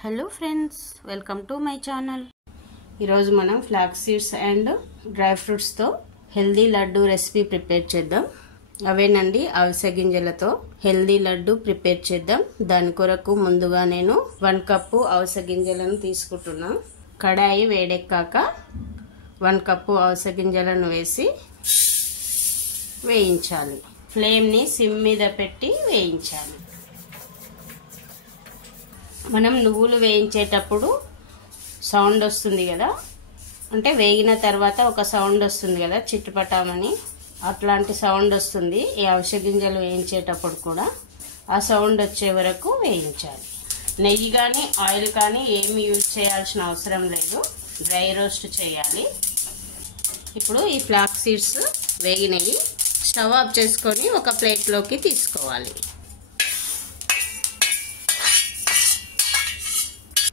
Hello friends, welcome to my channel. ఈరోజు మనం flax seeds and dry ఫ్రూట్స్తో healthy laddu recipe prepare చేద్దాం. అవేనండి అవిసె గింజలతో హెల్దీ లడ్డు ప్రిపేర్ చేద్దాం. దాని కొరకు ముందుగా నేను 1 కప్పు అవిసె గింజలను తీసుకుంటున్నా. కడాయి వేడెక్కాక 1 కప్పు అవిసె గింజలను వేసి వేయించాలి. ఫ్లేమ్ని సిమ్ మీద పెట్టి వేయించాలి. మనం నువ్వులు వేయించేటప్పుడు సౌండ్ వస్తుంది కదా, అంటే వేగిన తర్వాత ఒక సౌండ్ వస్తుంది కదా చిట్టుపటామని, అట్లాంటి సౌండ్ వస్తుంది ఈ అవిసె గింజలు వేయించేటప్పుడు కూడా. ఆ సౌండ్ వచ్చే వరకు వేయించాలి. నెయ్యి కానీ ఆయిల్ కానీ ఏమి యూజ్ చేయాల్సిన అవసరం లేదు, డ్రై రోస్ట్ చేయాలి. ఇప్పుడు ఈ ఫ్లాక్స్ సీడ్స్ వేగినవి స్టవ్ ఆఫ్ చేసుకొని ఒక ప్లేట్లోకి తీసుకోవాలి.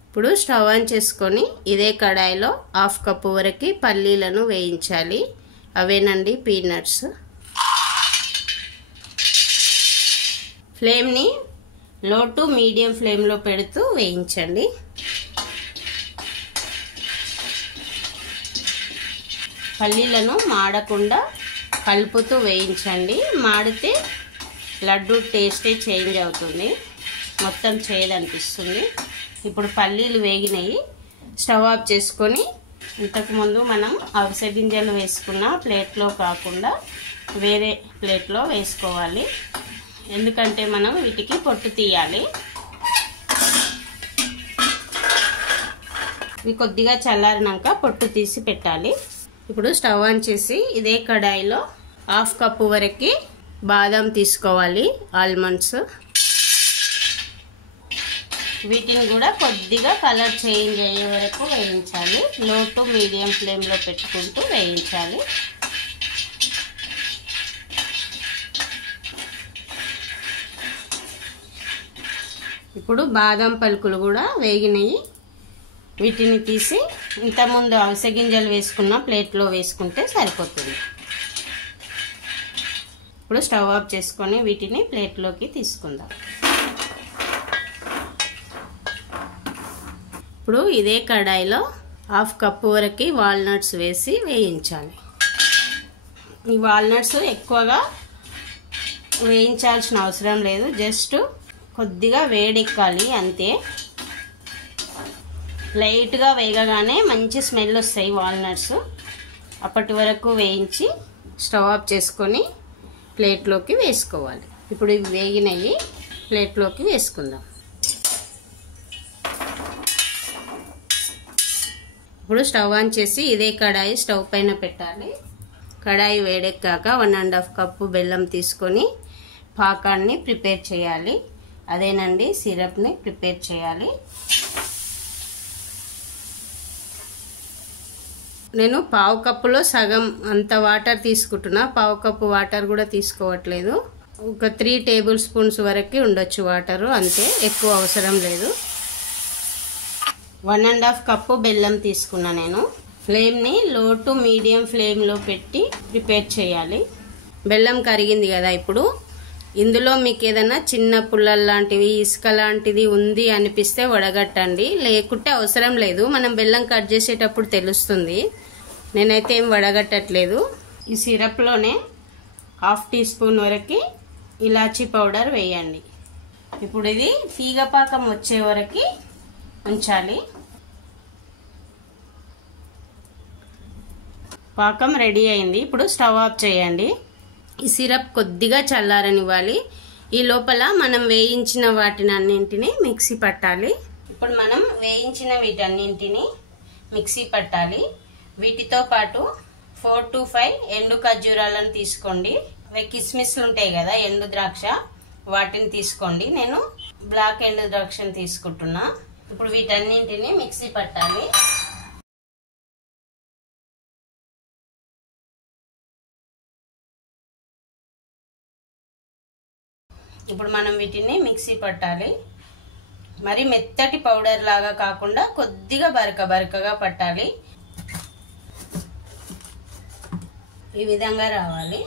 ఇప్పుడు స్టవ్ ఆన్ చేసుకొని ఇదే కడాయిలో 1/2 కప్పు వరకు పల్లీలను వేయించాలి. అవేనండి పీనట్స్. ఫ్లేమ్ని లో టు మీడియం ఫ్లేమ్లో పెడుతూ వేయించండి. పల్లీలను మాడకుండా కలుపుతూ వేయించండి. మాడితే లడ్డు టేస్టే చేంజ్ అవుతుంది, మొత్తం చేదనిపిస్తుంది. ఇప్పుడు పల్లీలు వేగినాయి. స్టవ్ ఆఫ్ చేసుకొని ఇంతకుముందు మనం అవిసె గింజలు వేసుకున్న ప్లేట్లో కాకుండా వేరే ప్లేట్లో వేసుకోవాలి, ఎందుకంటే మనం వీటికి పొట్టు తీయాలి. ఇవి కొద్దిగా చల్లారినాక పొట్టు తీసి పెట్టాలి. ఇప్పుడు స్టవ్ ఆన్ చేసి ఇదే కడాయిలో 1/2 కప్పు వరకు బాదం తీసుకోవాలి, ఆల్మండ్స్. వీటిని కూడా కొద్దిగా కలర్ చేంజ్ అయ్యే వరకు వేయించాలి. లో టు మీడియం ఫ్లేమ్లో పెట్టుకుంటూ వేయించాలి. ఇప్పుడు బాదం పలుకులు కూడా వేగినాయి. వీటిని తీసి ఇంతకుముందు అవిసె గింజలు వేసుకున్న ప్లేట్లో వేసుకుంటే సరిపోతుంది. ఇప్పుడు స్టవ్ ఆఫ్ చేసుకొని వీటిని ప్లేట్లోకి తీసుకుందాం. ఇప్పుడు ఇదే కడాయిలో 1/2 కప్పు వరకు వాల్నట్స్ వేసి వేయించాలి. ఈ వాల్నట్స్ ఎక్కువగా వేయించాల్సిన అవసరం లేదు, జస్ట్ కొద్దిగా వేడెక్కాలి అంతే. లైట్గా వేగగానే మంచి స్మెల్ వస్తాయి వాల్నట్స్. అప్పటి వరకు వేయించి స్టవ్ ఆఫ్ చేసుకొని ప్లేట్లోకి వేసుకోవాలి. ఇప్పుడు ఇవి వేగినవి ప్లేట్లోకి వేసుకుందాం. ఇప్పుడు స్టవ్ ఆన్ చేసి ఇదే కడాయి స్టవ్ పైన పెట్టాలి. కడాయి వేడెక్కాక 1.5 కప్పు బెల్లం తీసుకొని పాకాన్ని ప్రిపేర్ చేయాలి. అదేనండి సిరప్ని ప్రిపేర్ చేయాలి. నేను 1/2 కప్పులో సగం అంత వాటర్ తీసుకుంటున్నా, 1/2 కప్పు వాటర్ కూడా తీసుకోవట్లేదు. ఒక 3 టేబుల్ స్పూన్స్ వరకు ఉండొచ్చు వాటరు, అంతే, ఎక్కువ అవసరం లేదు. 1.5 కప్పు బెల్లం తీసుకున్నా నేను. ఫ్లేమ్ని లో టు మీడియం ఫ్లేమ్లో పెట్టి ప్రిపేర్ చేయాలి. బెల్లం కరిగింది కదా. ఇప్పుడు ఇందులో మీకు ఏదైనా చిన్న పుల్లలు లాంటివి, ఇసుక లాంటిది ఉంది అనిపిస్తే వడగట్టండి, లేకుంటే అవసరం లేదు. మనం బెల్లం కట్ చేసేటప్పుడు తెలుస్తుంది. నేనైతే ఏం వడగట్టట్లేదు. ఈ సిరప్లోనే 1/2 టీ స్పూన్ వరకు ఇలాచీ పౌడర్ వేయండి. ఇప్పుడు ఇది తీగపాకం వచ్చే వరకు ఉంచాలి. పాకం రెడీ అయింది. ఇప్పుడు స్టవ్ ఆఫ్ చేయండి. ఈ సిరప్ కొద్దిగా చల్లారనివ్వాలి. ఈ లోపల మనం వేయించిన వాటిని అన్నింటినీ మిక్సీ పట్టాలి. ఇప్పుడు మనం వేయించిన వీటన్నింటినీ మిక్సీ పట్టాలి. వీటితో పాటు 4 to 5 ఎండు ఖర్జూరాలను తీసుకోండి. కిస్మిస్లు ఉంటాయి కదా, ఎండు ద్రాక్ష, వాటిని తీసుకోండి. నేను బ్లాక్ ఎండు ద్రాక్షను తీసుకుంటున్నా. ఇప్పుడు వీటన్నింటినీ మిక్సీ పట్టాలి. ఇప్పుడు మనం వీటిని మిక్సీ పట్టాలి. మరి మెత్తటి పౌడర్ లాగా కాకుండా కొద్దిగా బరకగా పట్టాలి. ఈ విధంగా రావాలి.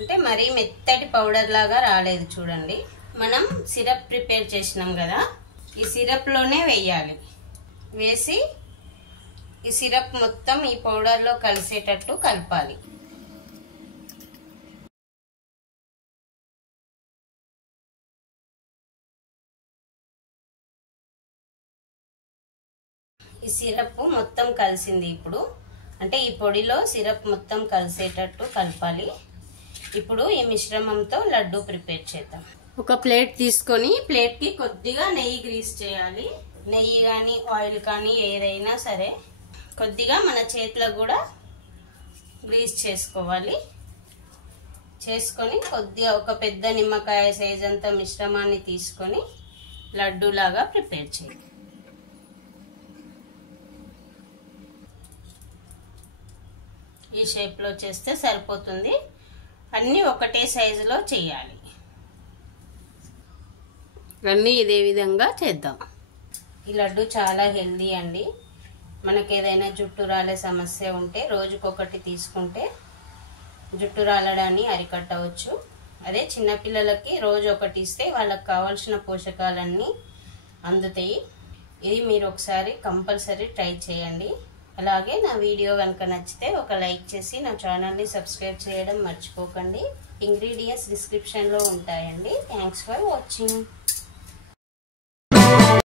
అంటే మరీ మెత్తటి పౌడర్ లాగా రాలేదు చూడండి. మనం సిరప్ ప్రిపేర్ చేసినాం కదా, ఈ సిరప్లోనే వేయాలి. వేసి ఈ సిరప్ మొత్తం ఈ పౌడర్లో కలిసేటట్టు కలపాలి. ఈ సిరప్ మొత్తం కలిసింది. ఇప్పుడు అంటే ఈ పొడిలో సిరప్ మొత్తం కలిసేటట్టు కలపాలి. ఇప్పుడు ఈ మిశ్రమంతో లడ్డు ప్రిపేర్ చేద్దాం. ఒక ప్లేట్ తీసుకొని ప్లేట్కి కొద్దిగా నెయ్యి గ్రీస్ చేయాలి. నెయ్యి కానీ ఆయిల్ కానీ ఏదైనా సరే కొద్దిగా మన చేతులకు కూడా గ్రీస్ చేసుకోవాలి. చేసుకొని కొద్దిగా ఒక పెద్ద నిమ్మకాయ సైజ్ అంత మిశ్రమాన్ని తీసుకొని లడ్డూలాగా ప్రిపేర్ చేయాలి. ఈ షేప్లో చేస్తే సరిపోతుంది. అన్నీ ఒకటే సైజులో చేయాలి. అన్నీ ఇదే విధంగా చేద్దాం. ఈ లడ్డు చాలా హెల్దీ అండి. మనకు ఏదైనా జుట్టు రాలే సమస్య ఉంటే రోజుకొకటి తీసుకుంటే జుట్టు రాలడాన్ని అరికట్టవచ్చు. అదే చిన్నపిల్లలకి రోజు ఒకటి ఇస్తే వాళ్ళకి కావాల్సిన పోషకాలన్నీ అందుతాయి. ఇది మీరు ఒకసారి కంపల్సరీ ట్రై చేయండి. అలాగే నా వీడియో కనుక నచ్చితే ఒక లైక్ చేసి నా ఛానల్ని సబ్స్క్రైబ్ చేయడం మర్చిపోకండి. ఇంగ్రీడియంట్స్ డిస్క్రిప్షన్లో ఉంటాయండి. Thanks for watching.